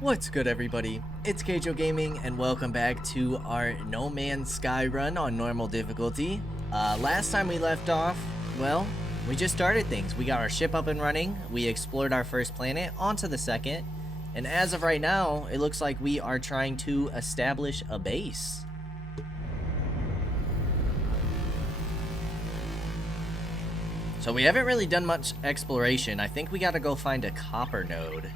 What's good, everybody? It's Kaige-O Gaming, and welcome back to our No Man's Sky run on normal difficulty. Last time we left off, well, we just started things. We got our ship up and running, we explored our first planet, onto the second, and as of right now, it looks like we are trying to establish a base. So we haven't really done much exploration. I think we gotta go find a copper node.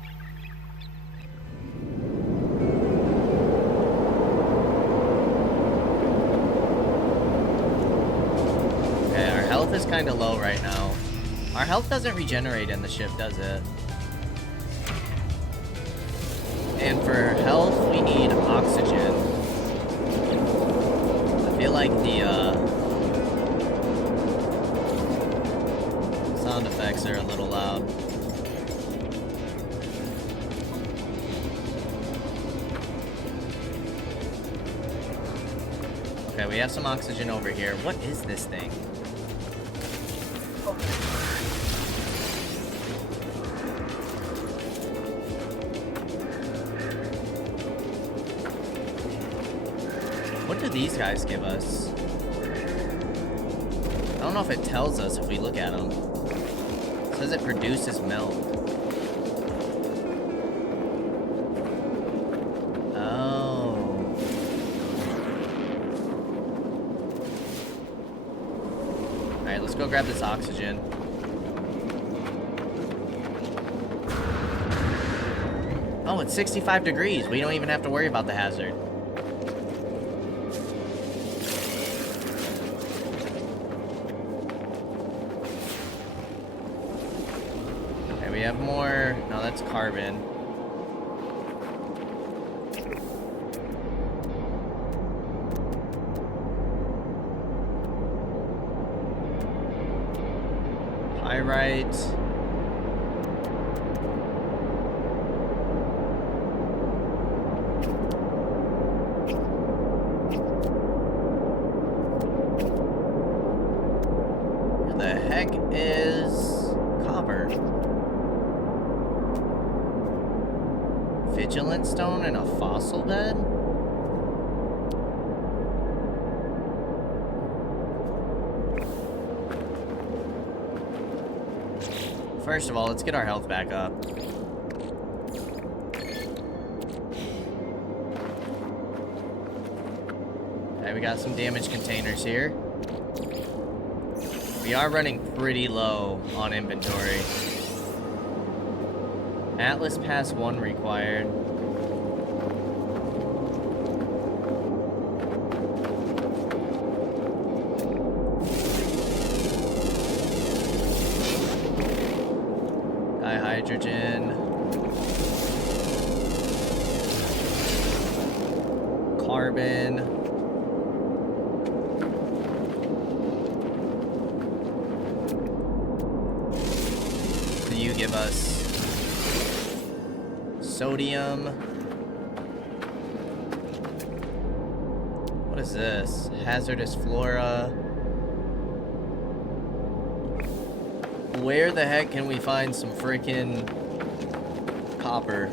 Is kind of low right now. Our health doesn't regenerate in the ship, does it? And for health, we need oxygen. I feel like the sound effects are a little loud. Okay, we have some oxygen over here. What is this thing? What do these guys give us? I don't know if it tells us if we look at them. It says it produces melt. Oh. Alright, let's go grab this oxygen. Oh, it's 65 degrees. We don't even have to worry about the hazard. We have more. No, that's carbon. Pyrite. Where the heck is copper? Vigilant stone and a fossil bed? First of all, let's get our health back up. Okay, we got some damage containers here. We are running pretty low on inventory. Atlas Pass 1 required. Dihydrogen. Carbon. What do you give us? Sodium. What is this? Hazardous flora. Where the heck can we find some freaking copper?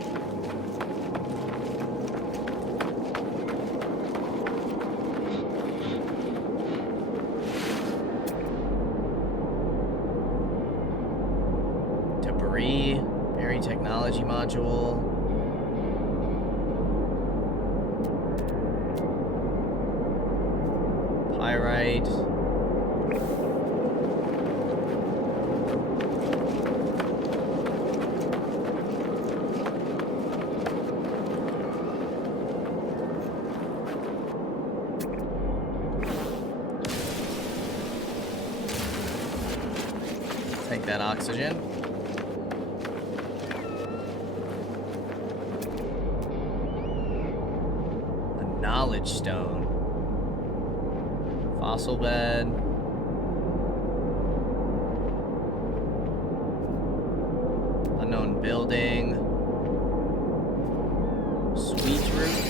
Debris. Berry technology module. Pyrite. Take that oxygen. A knowledge stone. Fossil bed. Unknown building. Sweet root.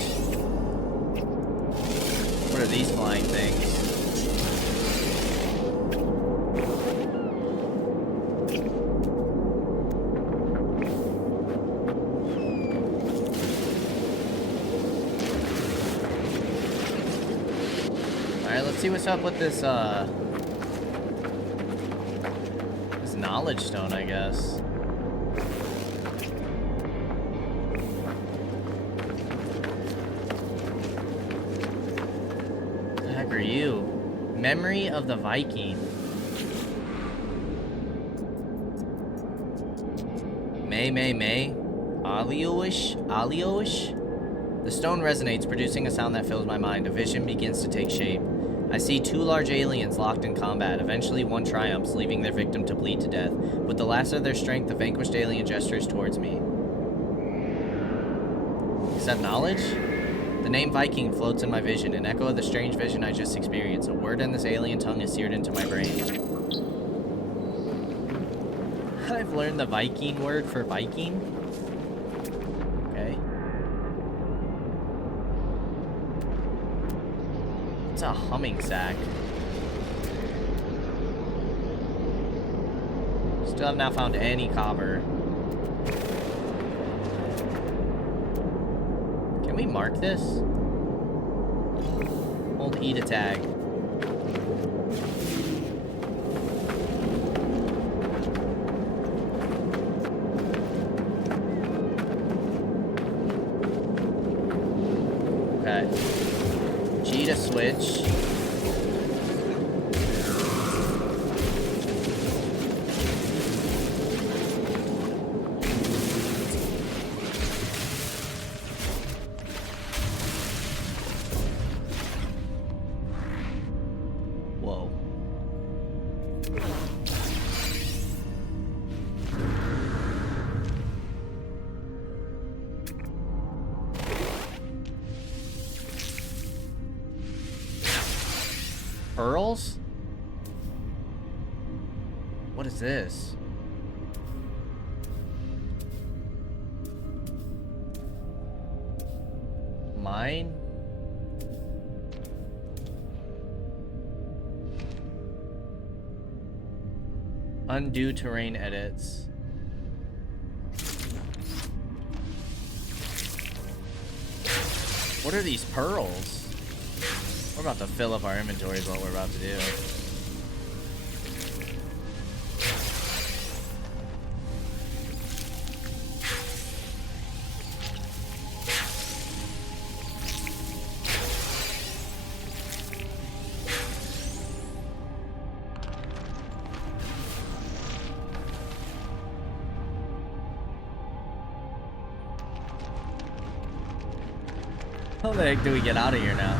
What are these flying things? Let's see what's up with this, this knowledge stone, I guess. What the heck are you? Memory of the Viking. May. Alioish? The stone resonates, producing a sound that fills my mind. A vision begins to take shape. I see two large aliens locked in combat. Eventually, one triumphs, leaving their victim to bleed to death. With the last of their strength, the vanquished alien gestures towards me. Is that knowledge? The name Viking floats in my vision, an echo of the strange vision I just experienced. A word in this alien tongue is seared into my brain. I've learned the Viking word for Viking. Okay. It's a humming sack. Still have not found any copper. Can we mark this? Hold E to tag. Okay. G to switch. Whoa. Pearls? What is this? Mine? Undo terrain edits. What are these pearls? We're about to fill up our inventory is what we're about to do. How the heck do we get out of here now?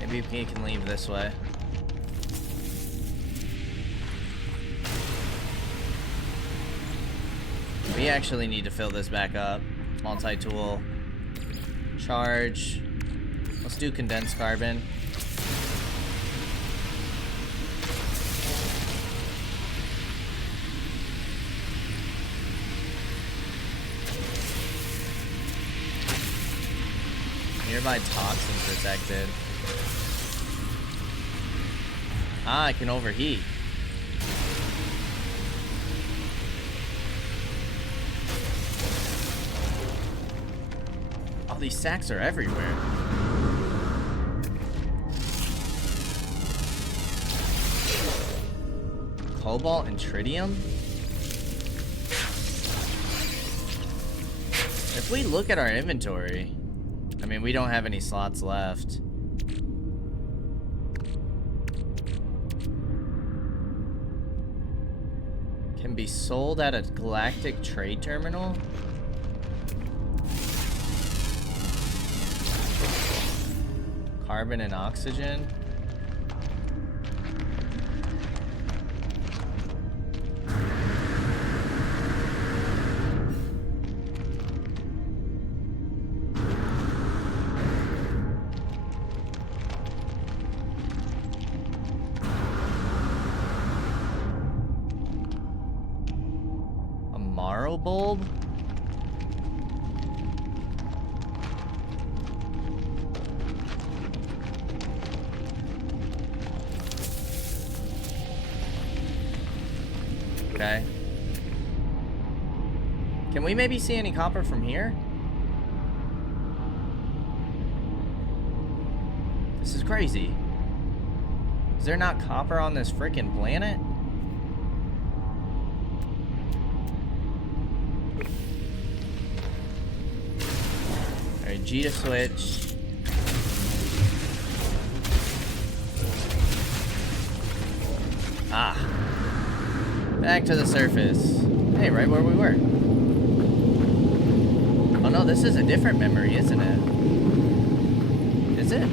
Maybe we can leave this way. We actually need to fill this back up. Multi-tool. Charge. Let's do condensed carbon. Nearby toxins detected. Ah, I can overheat. Oh, these sacks are everywhere. Cobalt and tritium? If we look at our inventory, I mean, we don't have any slots left. Can be sold at a galactic trade terminal? Carbon and oxygen? Bulb? Okay. Can we maybe see any copper from here? This is crazy. Is there not copper on this freaking planet? Alright, G to switch. Ah. Back to the surface. Hey, right where we were. Oh no, this is a different memory, isn't it? Is it?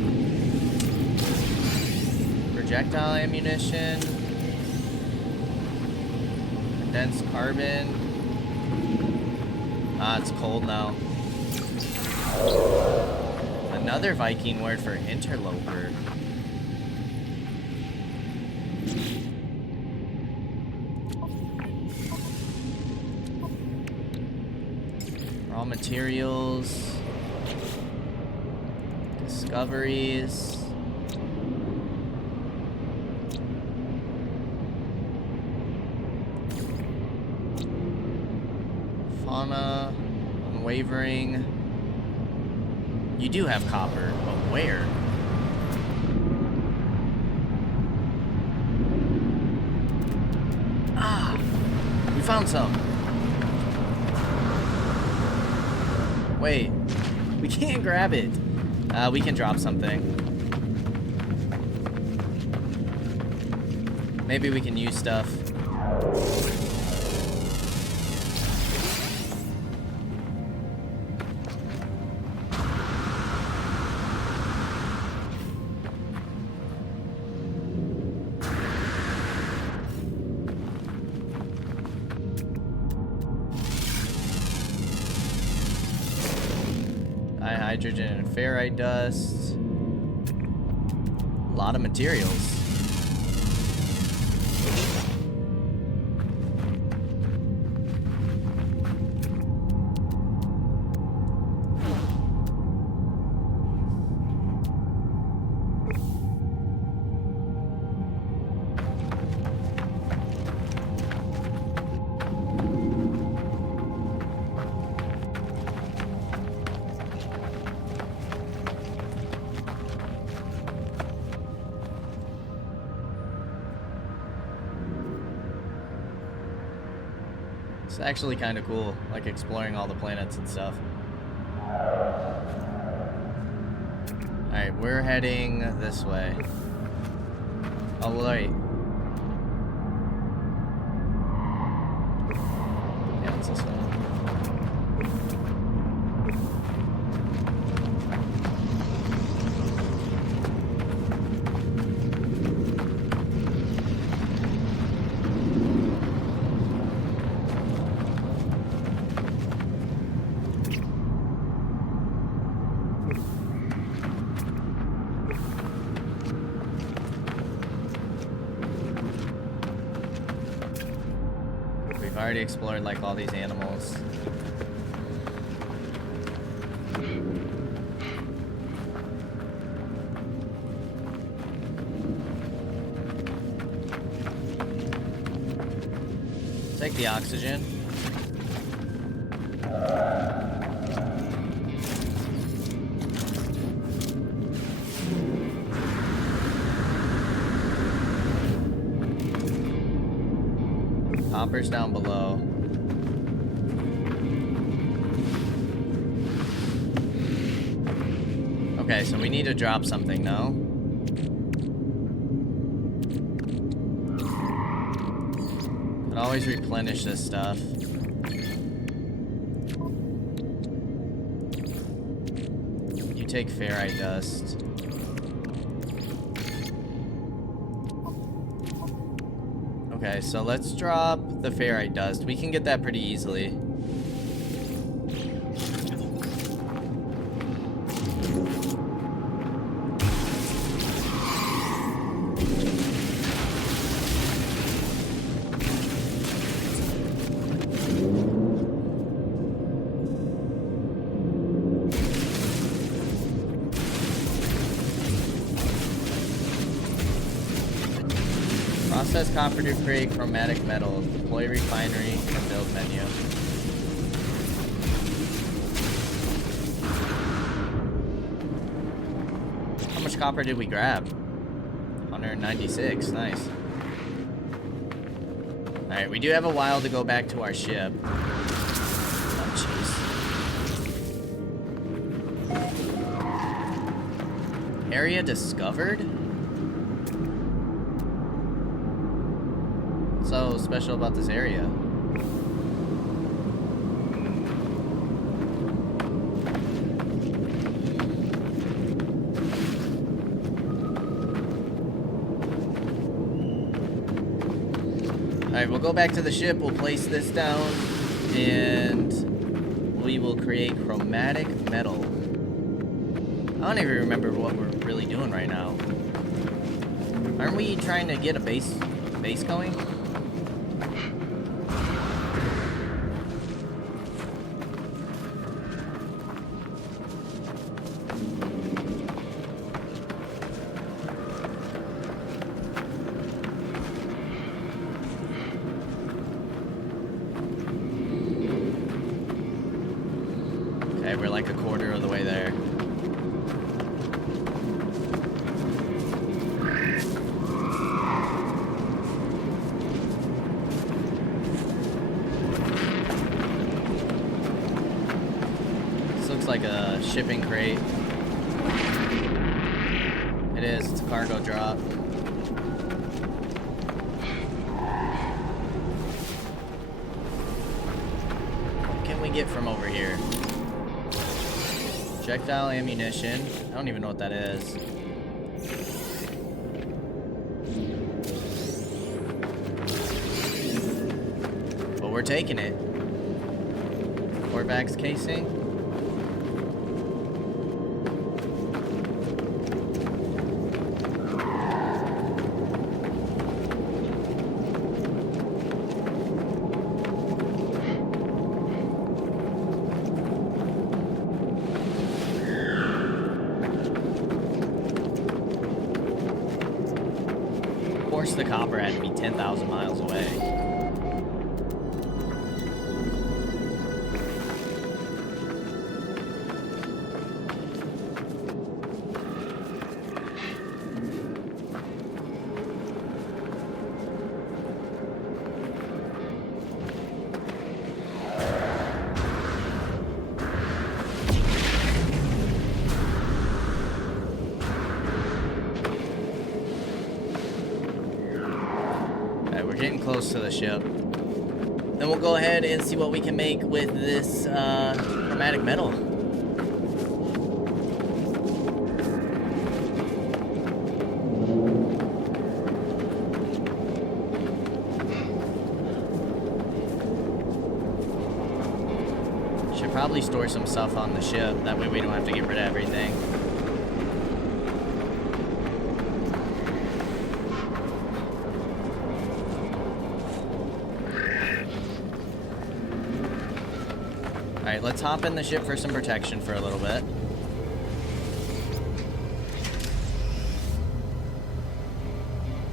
Projectile ammunition. Condensed carbon. Ah, it's cold now. Another Viking word for interloper. Raw materials. Discoveries. Fauna. Unwavering. You do have copper, but where? Ah! We found some. Wait. We can't grab it. We can drop something. Maybe we can use stuff. Hydrogen and ferrite dust. A lot of materials. It's actually kind of cool, like exploring all the planets and stuff. Alright, we're heading this way. Oh, wait. Yeah, it's this way. Already explored like all these animals. Take the oxygen. Copper's down below. Okay, so we need to drop something now. Could always replenish this stuff. You take ferrite dust. Okay, so let's drop the ferrite dust. We can get that pretty easily. Process copper to create chromatic metals. Deploy refinery from build menu. copper did we grab? 196. Nice. Alright, we do have a while to go back to our ship. Oh, jeez. Area discovered? What's so special about this area? Alright, we'll go back to the ship, we'll place this down, and we will create chromatic metal. I don't even remember what we're really doing right now. Aren't we trying to get a base going? Okay, we're like a quarter of the way there. This looks like a shipping crate. It is, it's a cargo drop. What can we get from over here? Projectile ammunition. I don't even know what that is. But we're taking it. Corvax casing. Of course the copper had to be 10,000 miles away. We're getting close to the ship. Then we'll go ahead and see what we can make with this chromatic metal. Should probably store some stuff on the ship. That way we don't have to get rid of everything. Alright, let's hop in the ship for some protection for a little bit.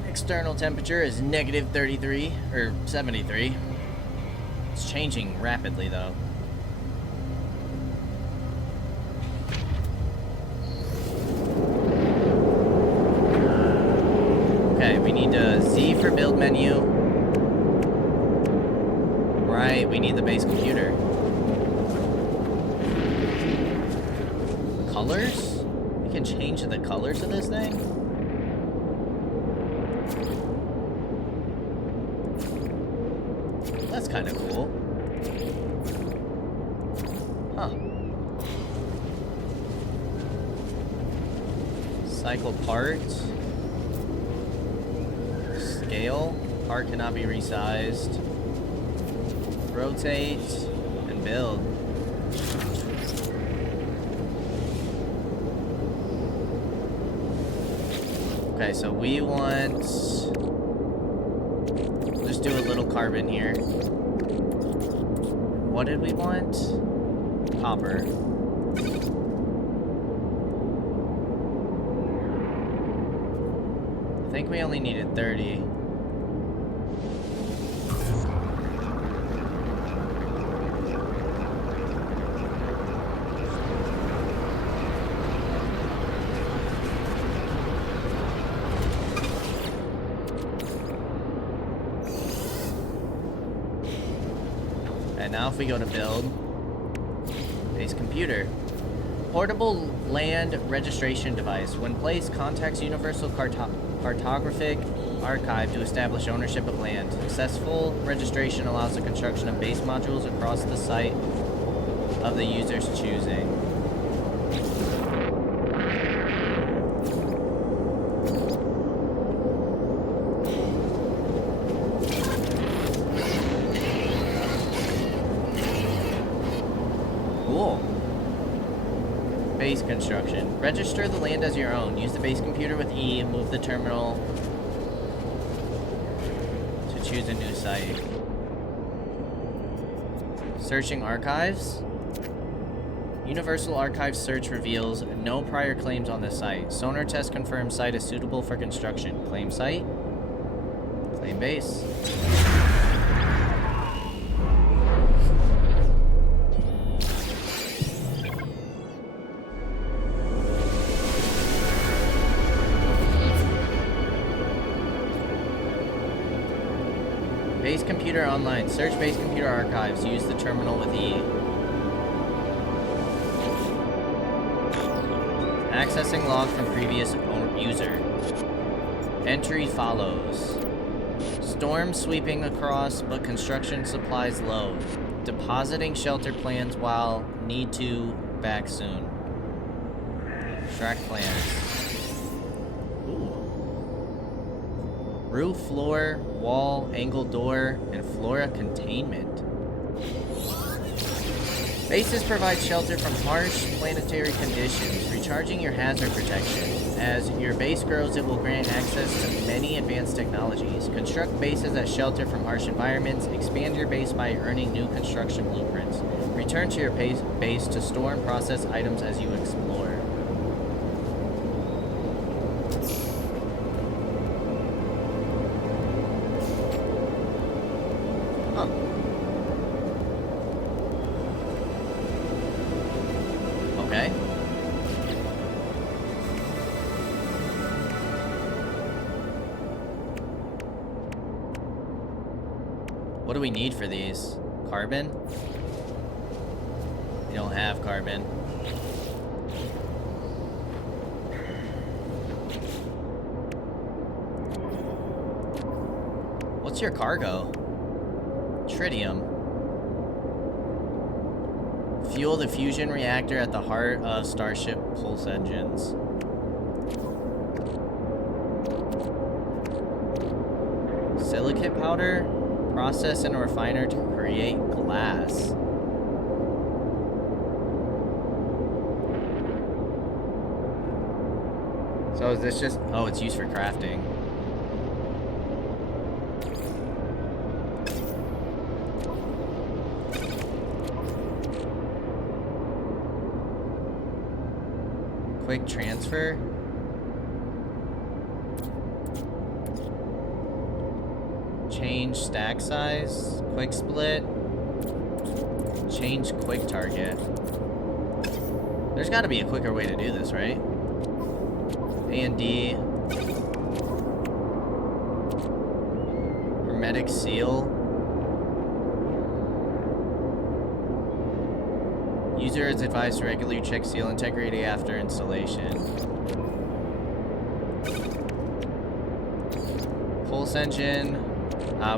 External temperature is negative 33, or 73. It's changing rapidly though. Okay, we need to Z for build menu. Right, we need the base computer. Colors? We can change the colors of this thing? That's kind of cool. Huh. Cycle parts. Scale. Part cannot be resized. Rotate. And build. Okay, so we want... Just do a little carbon here. What did we want? Copper. I think we only needed 30. And now if we go to build, base computer. Portable land registration device. When placed, contacts Universal Cartographic Archive to establish ownership of land. Successful registration allows the construction of base modules across the site of the user's choosing. Cool. Base construction. Register the land as your own. Use the base computer with E and move the terminal to choose a new site. Searching archives. Universal Archives search reveals no prior claims on this site. Sonar test confirms site is suitable for construction. Claim site. Claim base. Base computer online. Search base computer archives. Use the terminal with E. Accessing log from previous user. Entry follows. Storm sweeping across, but construction supplies low. Depositing shelter plans while need to back soon. Track plans. Ooh. Roof, floor, wall, angle door, and flora containment. Bases provide shelter from harsh planetary conditions, recharging your hazard protection. As your base grows, it will grant access to many advanced technologies. Construct bases that shelter from harsh environments. Expand your base by earning new construction blueprints. Return to your base to store and process items as you explore. Okay. What do we need for these? Carbon? We don't have carbon. What's your cargo? Tritium. Fuel the fusion reactor at the heart of Starship pulse engines. Silicate powder, process in a refiner to create glass. So is this just, oh, it's used for crafting. Quick transfer. Change stack size. Quick split. Change quick target. There's got to be a quicker way to do this, right? A and D. Hermetic seal. User is advised to regularly check seal integrity after installation. Pulse engine.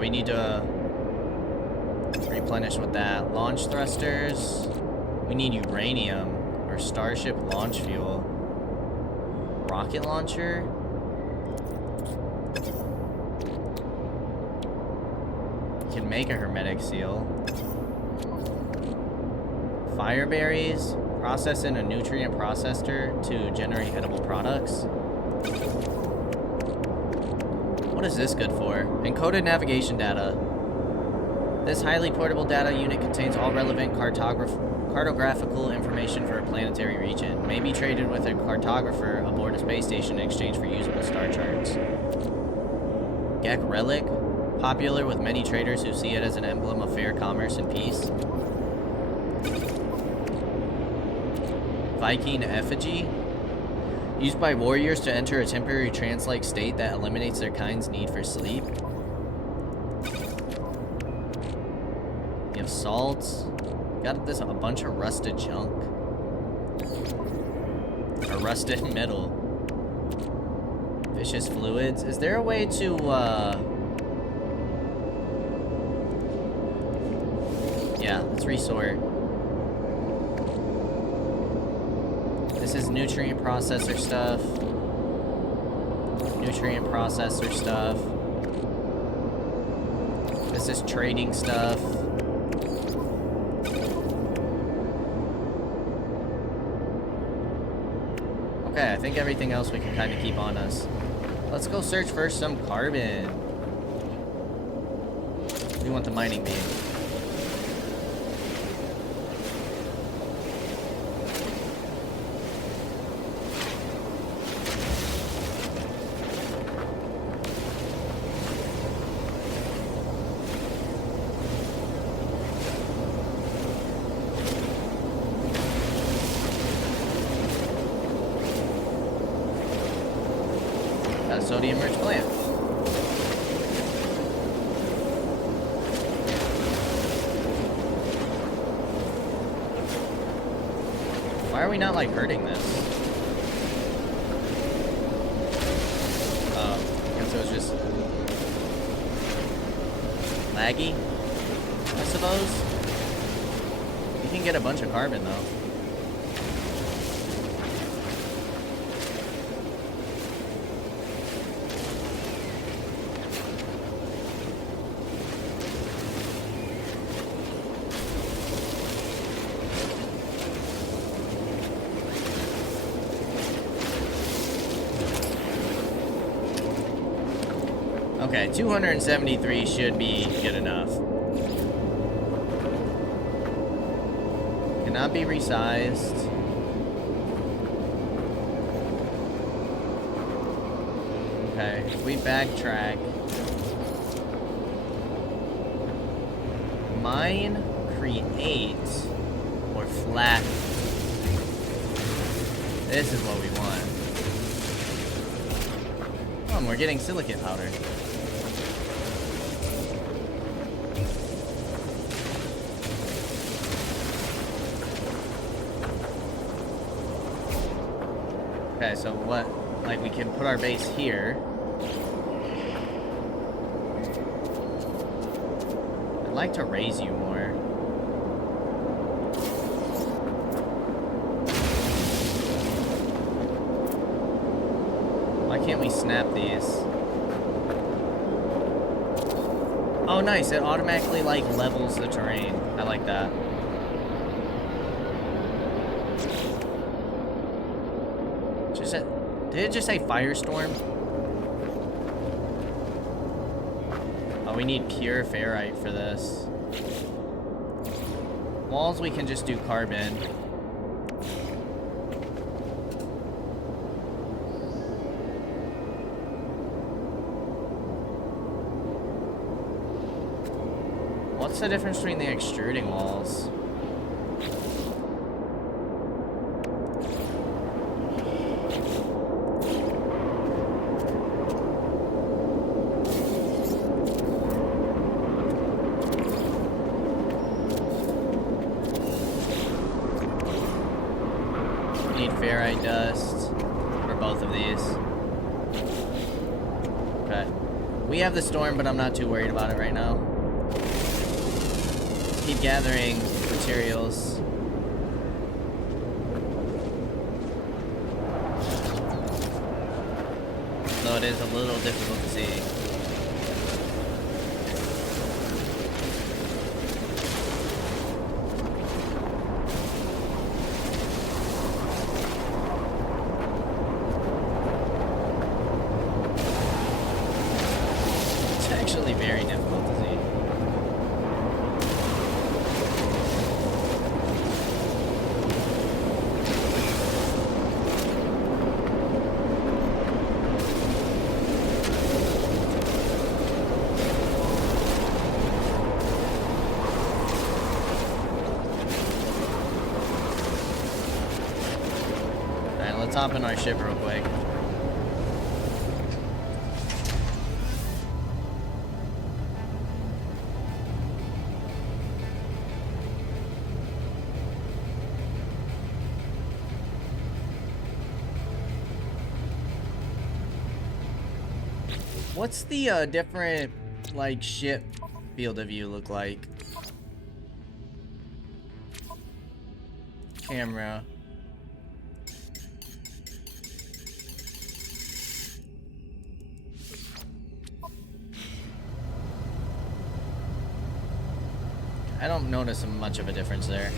We need to replenish with that. Launch thrusters. We need uranium or Starship launch fuel. Rocket launcher. Can make a hermetic seal. Fire berries, process in a nutrient processor to generate edible products. What is this good for? Encoded navigation data. This highly portable data unit contains all relevant cartographical information for a planetary region. May be traded with a cartographer aboard a space station in exchange for usable star charts. Gek relic, popular with many traders who see it as an emblem of fair commerce and peace. Viking effigy, used by warriors to enter a temporary trance-like state that eliminates their kind's need for sleep. You have salt. Got this a bunch of rusted junk. Or rusted metal. Viscous fluids. Is there a way to yeah, let's resort. This is nutrient processor stuff. Nutrient processor stuff. This is trading stuff. Okay, I think everything else we can kind of keep on us. Let's go search for some carbon. We want the mining beam. Sodium-rich plant. Why are we not, like, hurting this? Oh, because it was just laggy, I suppose. You can get a bunch of carbon, though. Okay, 273 should be good enough. Cannot be resized. Okay, if we backtrack. Mine, create, or flat. This is what we want. Oh, and we're getting silicate powder. Okay, so what, like, we can put our base here. I'd like to raise you more. Why can't we snap these? Oh, nice, it automatically, like, levels the terrain. I like that. Did it just say firestorm? Oh, we need pure ferrite for this. Walls, we can just do carbon. What's the difference between the extruding walls? Need ferrite dust for both of these. Okay. We have the storm, but I'm not too worried about it right now. Keep gathering materials. Though it is a little difficult to see. It's actually very difficult to see. Let's hop in our ship real quick. What's the different, like, ship field of view look like? Camera. I don't notice much of a difference there.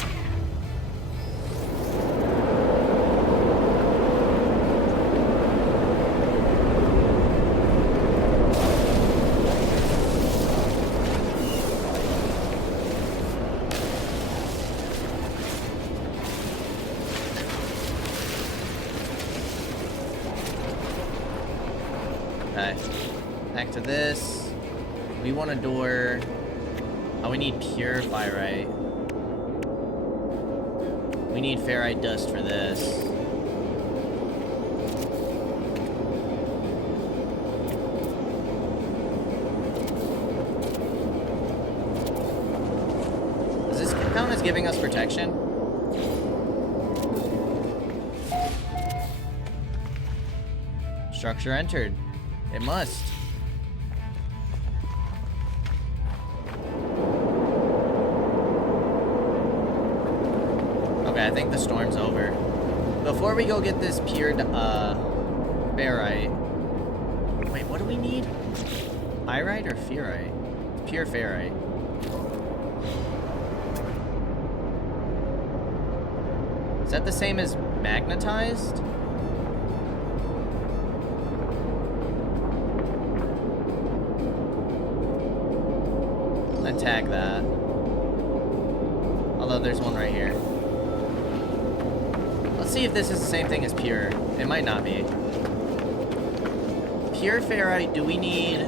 Okay, back to this. We want a door. Oh, we need pure fyrite. We need ferrite dust for this. Does this count as giving us protection? Structure entered. It must. Okay, I think the storm's over. Before we go get this pure ferrite. Wait, what do we need? Pyrite or ferrite? Pure ferrite. Is that the same as magnetized? Tag that. Although there's one right here. Let's see if this is the same thing as pure. It might not be. Pure ferrite, do we need...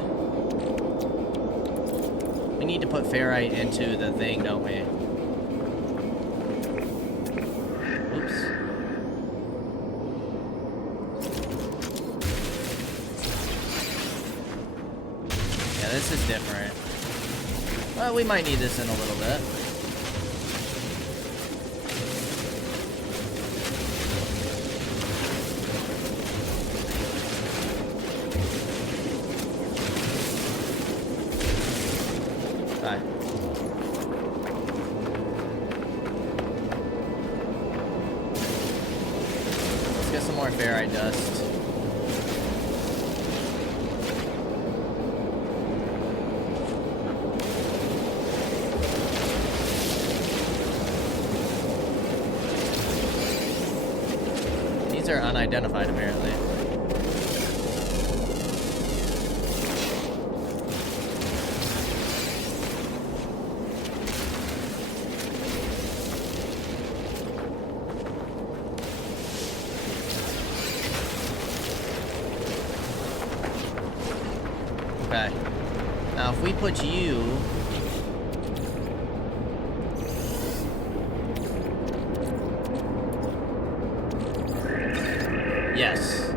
We need to put ferrite into the thing, don't we? Oops. Yeah, this is different. Well, we might need this in a little bit. Bye. Let's get some more ferrite dust. These are unidentified, apparently. Okay. Now, if we put you... Yes.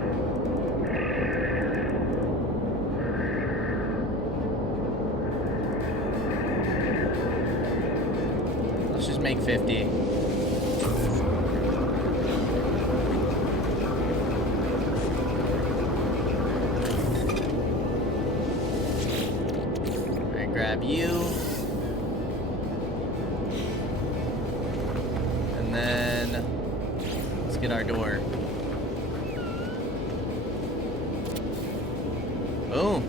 Let's just make 50. Alright, grab you. And then let's get our door. Boom.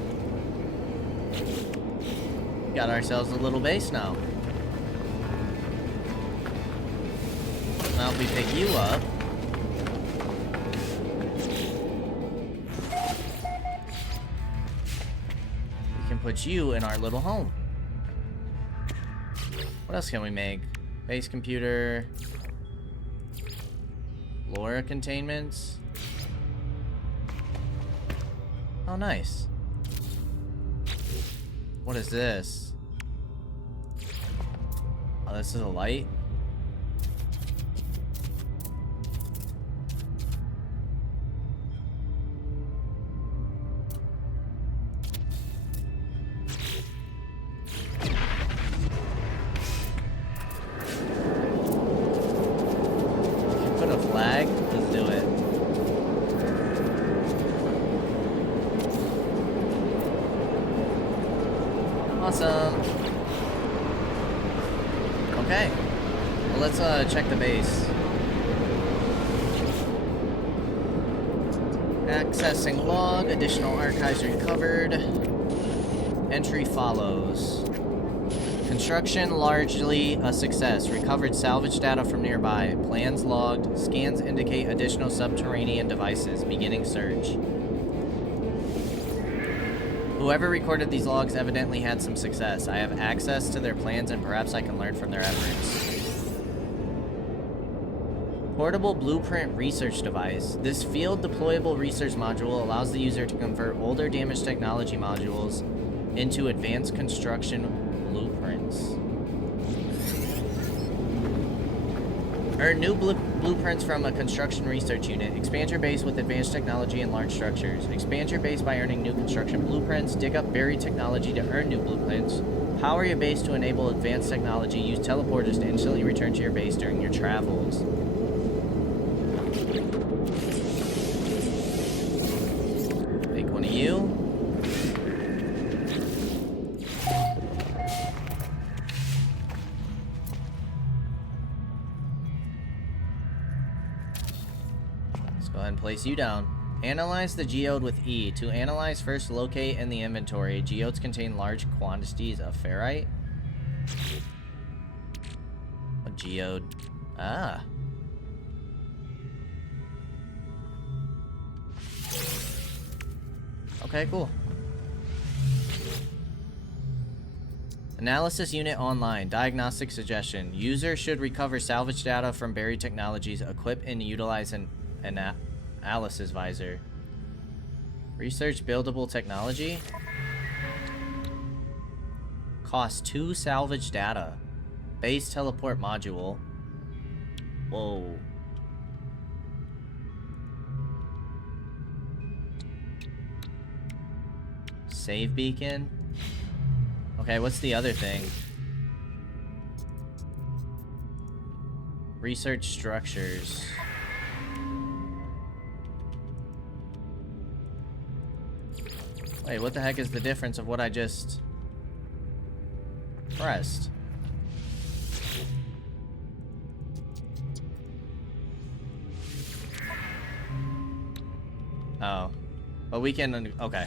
Got ourselves a little base now. Now if we pick you up. We can put you in our little home. What else can we make? Base computer. LoRa containments. Oh, nice. What is this? Oh, this is a light? Put a flag? Let's do it. Awesome. Okay. Well, let's check the base. Accessing log. Additional archives recovered. Entry follows. Construction largely a success. Recovered salvage data from nearby. Plans logged. Scans indicate additional subterranean devices. Beginning search. Whoever recorded these logs evidently had some success. I have access to their plans and perhaps I can learn from their efforts. Portable Blueprint Research Device. This field deployable research module allows the user to convert older damaged technology modules into advanced construction blueprints. Earn new blueprints from a construction research unit. Expand your base with advanced technology and large structures. Expand your base by earning new construction blueprints. Dig up buried technology to earn new blueprints. Power your base to enable advanced technology. Use teleporters to instantly return to your base during your travels. Take one of you. Go ahead and place you down. Analyze the geode with E. To analyze, first locate in the inventory. Geodes contain large quantities of ferrite. A geode. Ah. Okay, cool. Analysis unit online. Diagnostic suggestion. User should recover salvage data from buried technologies. Equip and utilize an analysis visor. Research buildable technology. Cost 2 salvage data. Base teleport module. Whoa. Save beacon. Okay, what's the other thing? Research structures. Wait, what the heck is the difference of what I just pressed? Oh. But we can... Okay.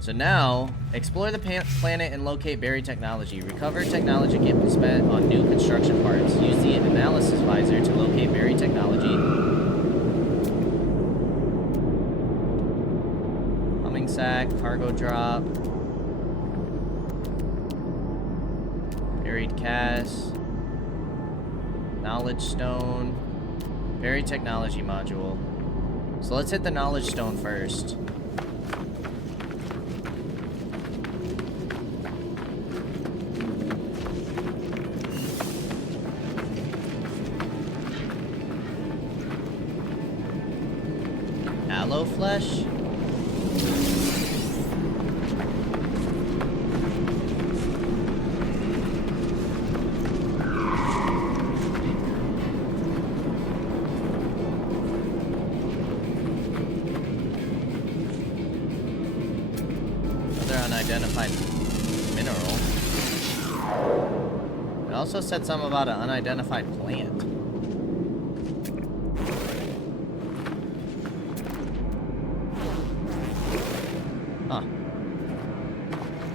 So now, explore the planet and locate buried technology. Recover technology can be spent on new construction parts. Use the analysis visor to locate buried technology. Humming sack, cargo drop. Buried cast. Knowledge stone. Buried technology module. So let's hit the knowledge stone first. Aloe flesh? Another unidentified mineral. It also said something about an unidentified plant.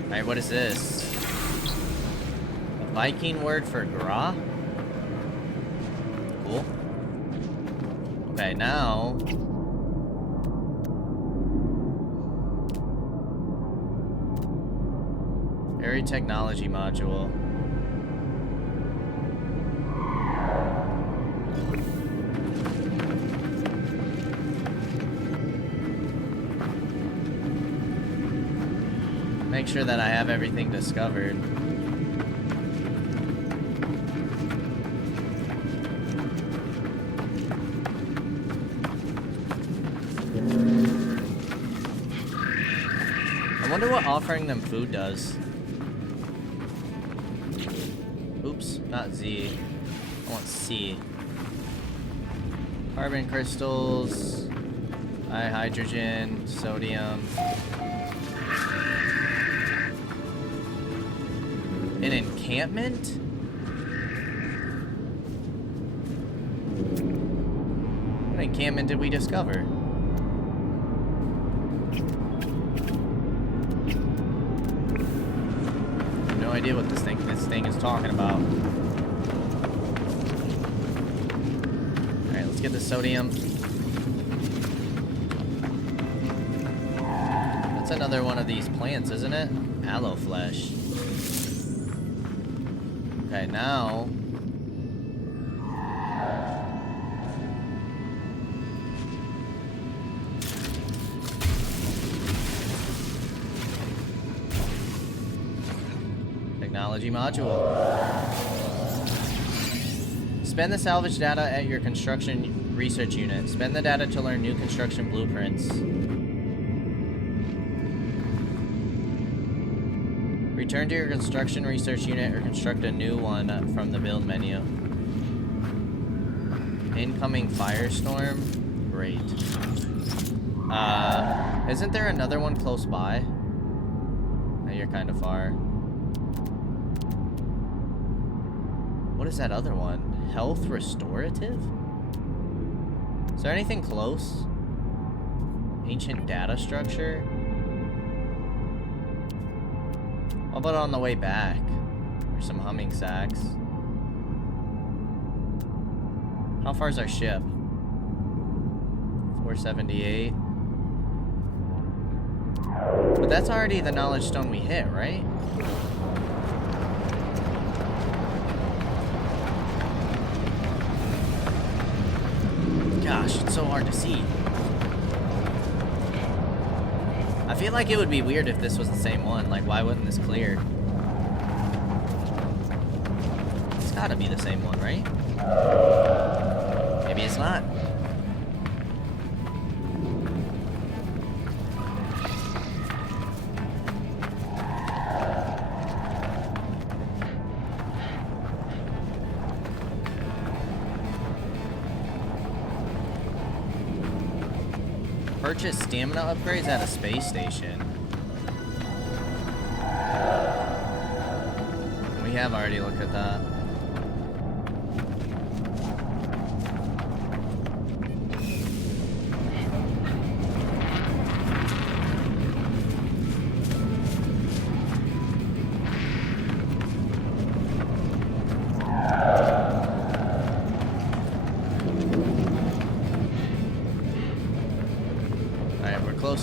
Alright, what is this? A Viking word for gra? Cool. Okay, now... Buried technology module. Make sure that I have everything discovered. I wonder what offering them food does. Oops, not Z. I want C. Carbon crystals, high hydrogen, sodium. An encampment? What encampment did we discover? No idea what this thing is talking about. Alright, let's get the sodium. That's another one of these plants, isn't it? Aloe flesh. Okay, now... Technology module. Spend the salvage data at your construction research unit. Spend the data to learn new construction blueprints. Return to your construction research unit or construct a new one from the build menu. Incoming firestorm? Great. Isn't there another one close by? Oh, you're kind of far. What is that other one? Health restorative? Is there anything close? Ancient data structure? How about on the way back? There's some humming sacks. How far is our ship? 478. But that's already the knowledge stone we hit, right? Gosh, it's so hard to see. I feel like it would be weird if this was the same one. Like, why wouldn't this clear? It's gotta be the same one, right? Maybe it's not. Purchase stamina upgrades at a space station. We have already looked at that.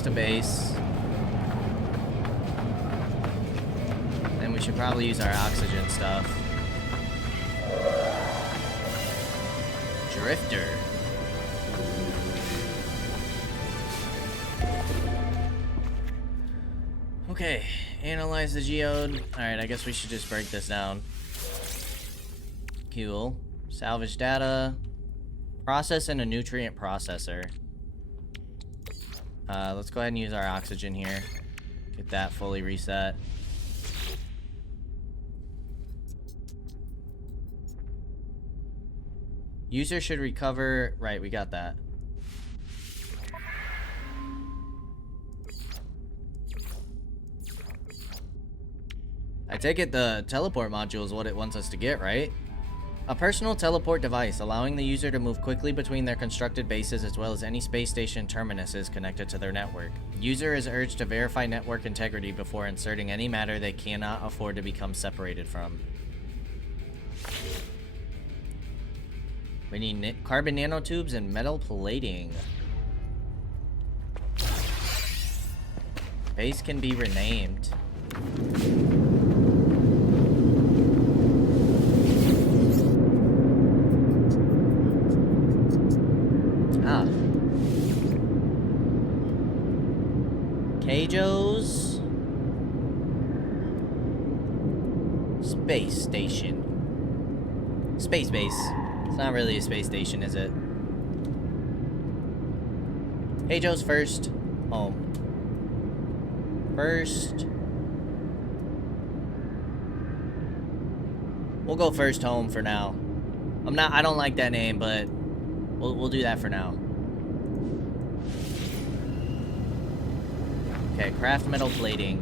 To base. And we should probably use our oxygen stuff. Drifter. Okay, analyze the geode. Alright, I guess we should just break this down. Cool. Salvage data. Process in a nutrient processor. Let's go ahead and use our oxygen here. Get that fully reset. User should recover... Right, we got that. I take it the teleport module is what it wants us to get, right? A personal teleport device, allowing the user to move quickly between their constructed bases as well as any space station terminuses connected to their network. User is urged to verify network integrity before inserting any matter they cannot afford to become separated from. We need carbon nanotubes and metal plating. Base can be renamed. Kaige-O's space station. Space base. It's not really a space station, is it? Kaige-O's first home. First. We'll go first home for now. I don't like that name, but we'll do that for now. Okay, craft metal plating.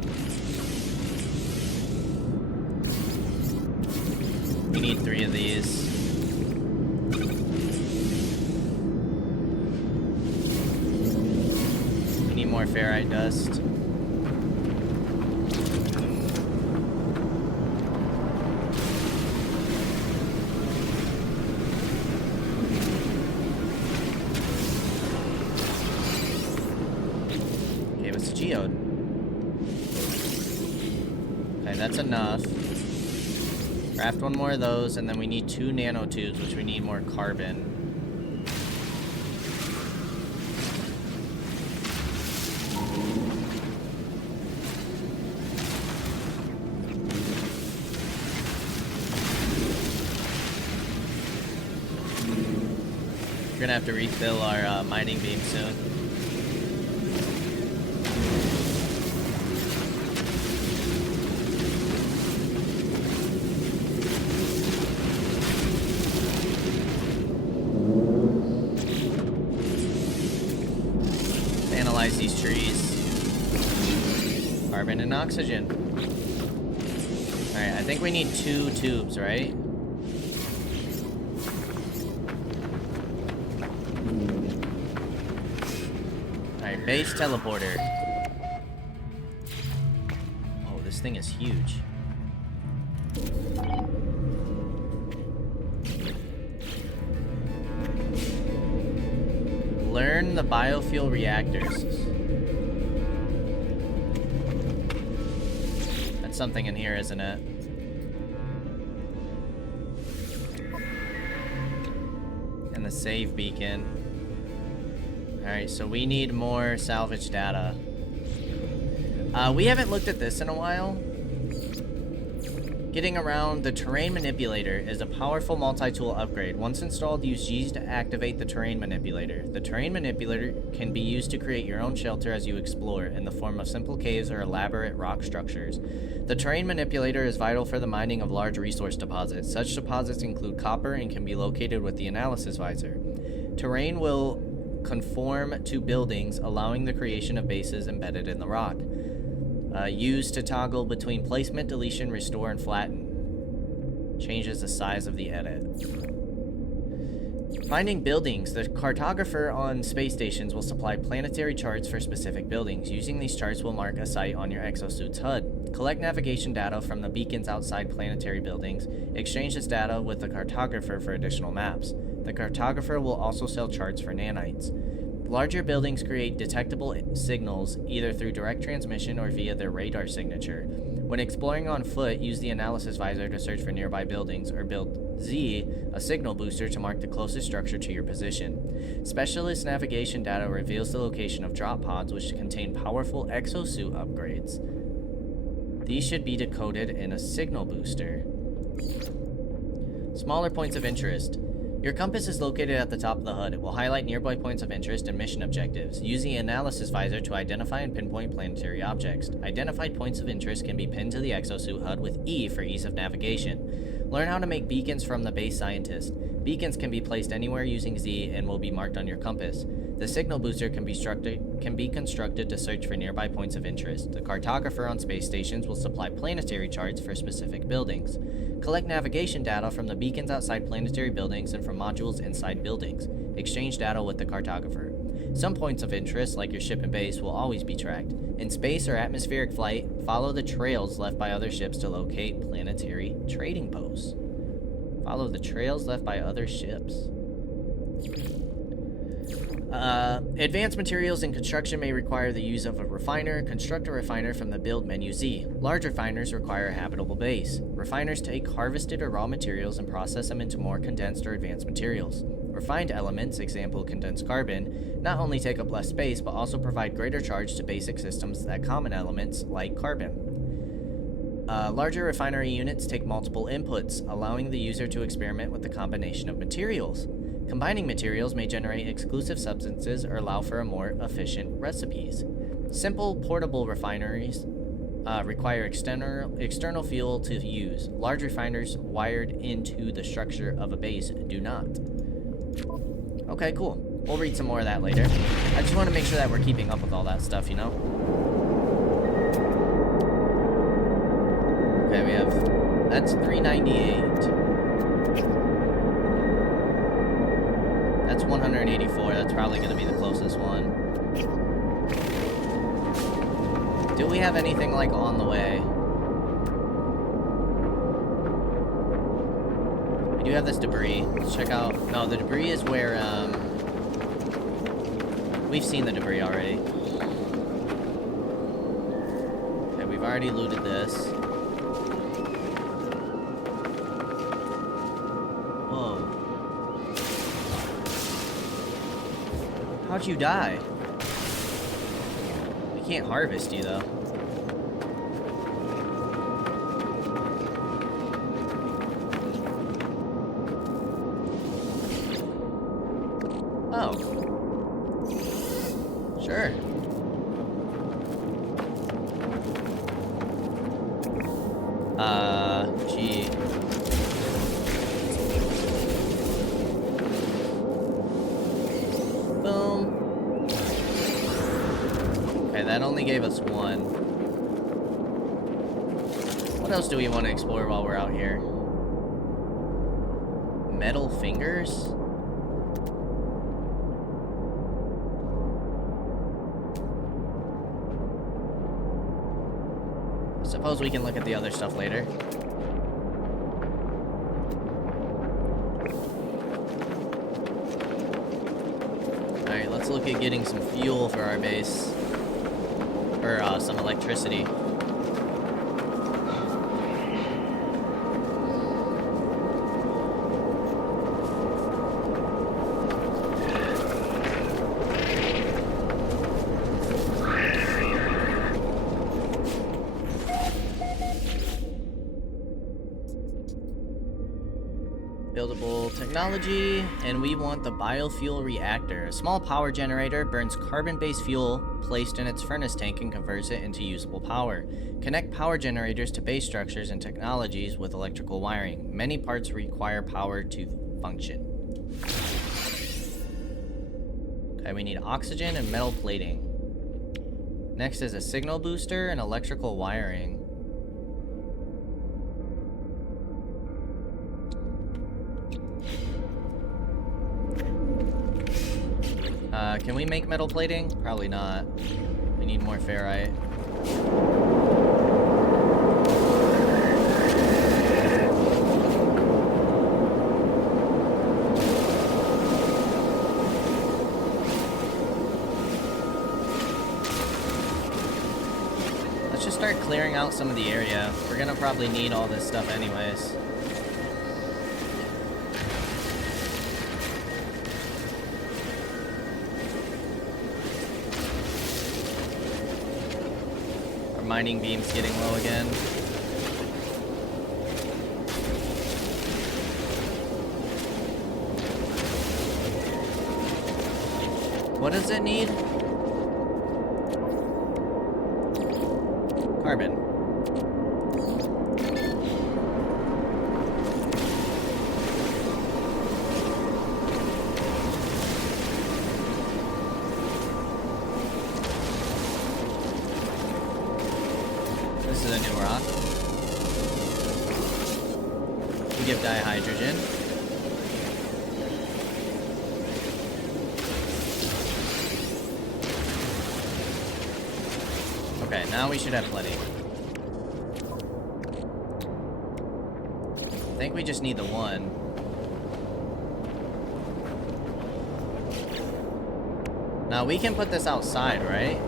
need 3 of these. We need more ferrite dust. Okay, what's the geode? Okay, that's enough. Craft 1 more of those, and then we need 2 nanotubes, which we need more carbon. We're gonna have to refill our mining beam soon. Analyze these trees. Carbon and oxygen. Alright, I think we need 2 tubes, right? Alright, base teleporter. Oh, this thing is huge. Learn the biofuel reactors. That's something in here, isn't it? And the save beacon. Alright, so we need more salvage data. We haven't looked at this in a while. Getting around the terrain manipulator is a powerful multi-tool upgrade. Once installed, use G's to activate the terrain manipulator. The terrain manipulator can be used to create your own shelter as you explore, in the form of simple caves or elaborate rock structures. The terrain manipulator is vital for the mining of large resource deposits. Such deposits include copper and can be located with the analysis visor. Terrain will conform to buildings, allowing the creation of bases embedded in the rock. Used to toggle between placement, deletion, restore, and flatten. Changes the size of the edit. Finding buildings. The cartographer on space stations will supply planetary charts for specific buildings. Using these charts will mark a site on your exosuit's HUD. Collect navigation data from the beacons outside planetary buildings. Exchange this data with the cartographer for additional maps. The cartographer will also sell charts for nanites. Larger buildings create detectable signals either through direct transmission or via their radar signature. When exploring on foot, use the analysis visor to search for nearby buildings, or build Z, a signal booster, to mark the closest structure to your position. Specialist navigation data reveals the location of drop pods, which contain powerful exosuit upgrades. These should be decoded in a signal booster. Smaller points of interest. Your compass is located at the top of the HUD. It will highlight nearby points of interest and mission objectives. Use the analysis visor to identify and pinpoint planetary objects. Identified points of interest can be pinned to the exosuit HUD with E for ease of navigation. Learn how to make beacons from the base scientist. Beacons can be placed anywhere using Z and will be marked on your compass. The signal booster can be constructed to search for nearby points of interest. The cartographer on space stations will supply planetary charts for specific buildings. Collect navigation data from the beacons outside planetary buildings and from modules inside buildings. Exchange data with the cartographer. Some points of interest, like your ship and base, will always be tracked. In space or atmospheric flight, follow the trails left by other ships to locate planetary trading posts. Follow the trails left by other ships. Advanced materials in construction may require the use of a refiner. Construct a refiner from the build menu Z. Large refiners require a habitable base. Refiners take harvested or raw materials and process them into more condensed or advanced materials. Refined elements, example condensed carbon, not only take up less space but also provide greater charge to basic systems than common elements like carbon. Larger refinery units take multiple inputs, allowing the user to experiment with the combination of materials. Combining materials may generate exclusive substances or allow for a more efficient recipes. Simple portable refineries require external fuel to use. Large refiners wired into the structure of a base do not. Okay, cool. We'll read some more of that later. I just want to make sure that we're keeping up with all that stuff, you know? Okay, we have... That's 398. That's 184. That's probably going to be the closest one. Do we have anything, like, on the way? We do have this debris. Let's check out... No, the debris is where, we've seen the debris already. Okay, we've already looted this. Whoa. How'd you die? We can't harvest you, though. Oh. Sure. Gee. Boom. Okay, that only gave us one. What else do we want to explore while we're out here? Metal fingers? Suppose we can look at the other stuff later. Alright, let's look at getting some fuel for our base. Or, some electricity. Buildable technology, and we want the biofuel reactor. A small power generator burns carbon-based fuel placed in its furnace tank and converts it into usable power. Connect power generators to base structures and technologies with electrical wiring. Many parts require power to function. Okay, we need oxygen and metal plating. Next is a signal booster and electrical wiring. Can we make metal plating? Probably not. We need more ferrite. Let's just start clearing out some of the area. We're gonna probably need all this stuff anyways. Mining beam's getting low again. What does it need? Carbon. This is a new rock. We give dihydrogen. Okay, now we should have plenty. I think we just need the one. Now we can put this outside, right?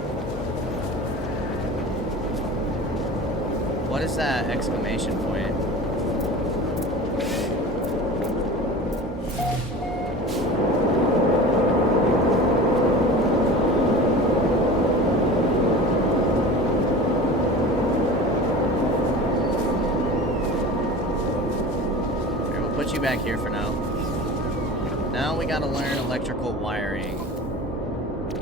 What is that exclamation point? Here, we'll put you back here for now. Now we gotta learn electrical wiring.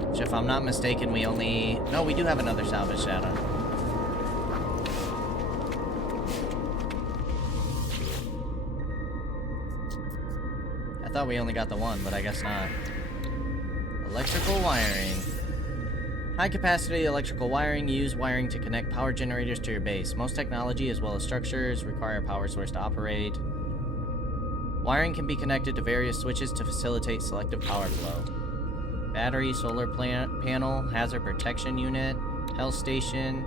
Which, if I'm not mistaken, we only... No, we do have another salvage data. I thought we only got the one, but I guess not. Electrical wiring. High capacity electrical wiring. Use wiring to connect power generators to your base. Most technology, as well as structures, require a power source to operate. Wiring can be connected to various switches to facilitate selective power flow. Battery, solar panel, hazard protection unit, health station.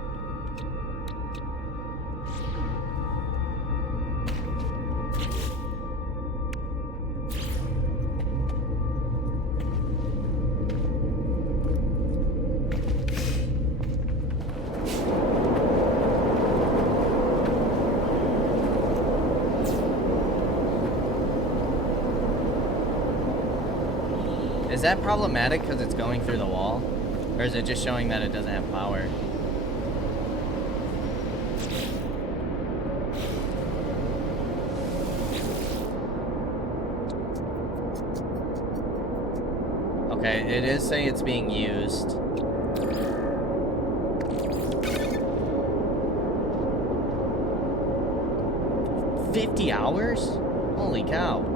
Is that problematic because it's going through the wall? Or is it just showing that it doesn't have power? Okay, it is saying it's being used. $50 hours? Holy cow.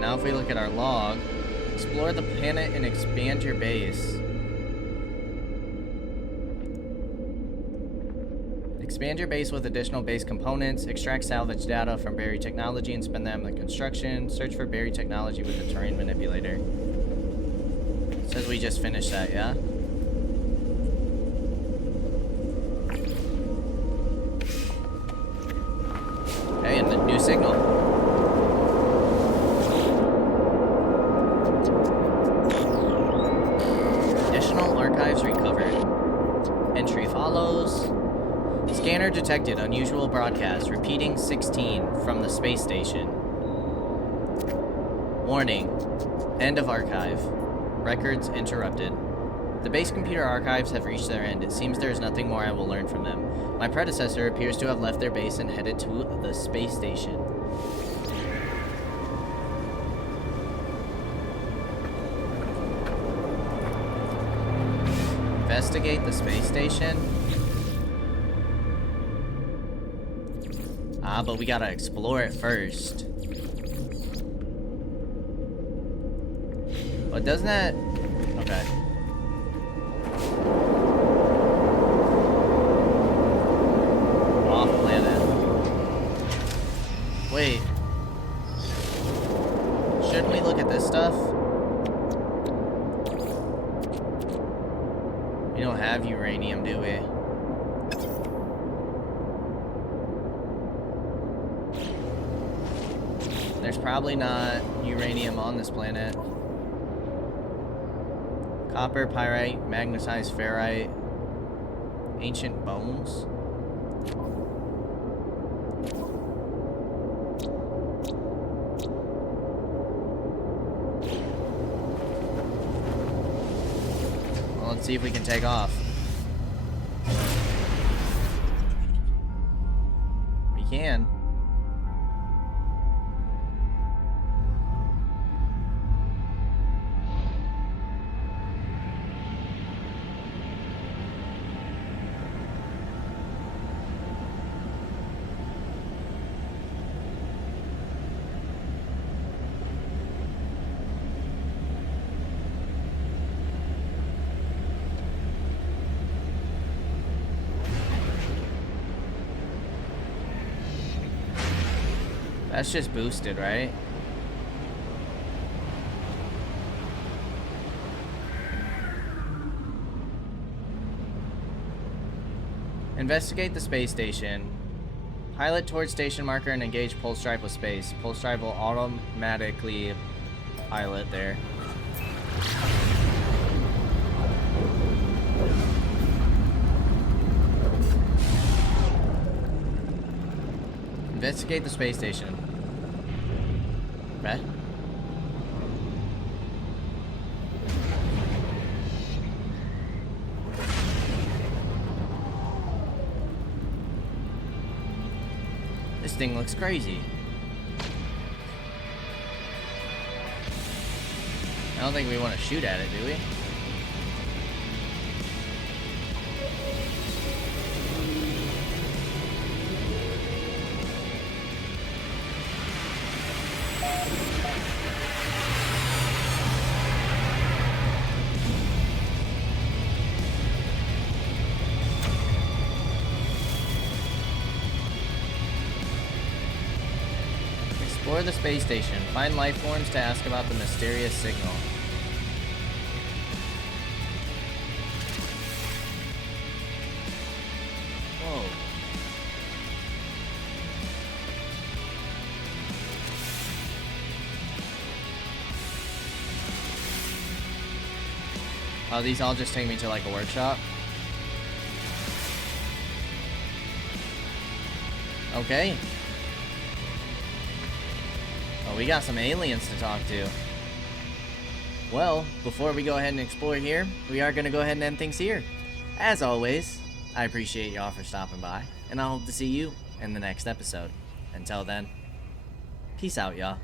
Now if we look at our log, explore the planet and expand your base. Expand your base with additional base components, extract salvage data from buried technology and spend them in construction, search for buried technology with the terrain manipulator. It says we just finished that, yeah? Hey, and a new signal. Scanner detected unusual broadcast, repeating 16 from the space station. Warning, end of archive. Records interrupted. The base computer archives have reached their end. It seems there is nothing more I will learn from them. My predecessor appears to have left their base and headed to the space station. Investigate the space station? Ah, but we gotta explore it first. But doesn't that... Okay. Off planet. Wait. Shouldn't we look at this stuff? We don't have uranium, do we? There's probably not uranium on this planet. Copper, pyrite, magnetized ferrite, ancient bones. Well, let's see if we can take off. We can. That's just boosted, right? Investigate the space station. Pilot towards station marker and engage pulse drive with space. Pulse drive will automatically pilot there. Investigate the space station. Okay. This thing looks crazy. I don't think we want to shoot at it, do we? explore the space station. Find life forms to ask about the mysterious signal. Whoa. Oh, these all just take me to like a workshop? Okay. Oh, we got some aliens to talk to. Well, before we go ahead and explore here, we are going to go ahead and end things here. As always, I appreciate y'all for stopping by, and I hope to see you in the next episode. Until then, peace out, y'all.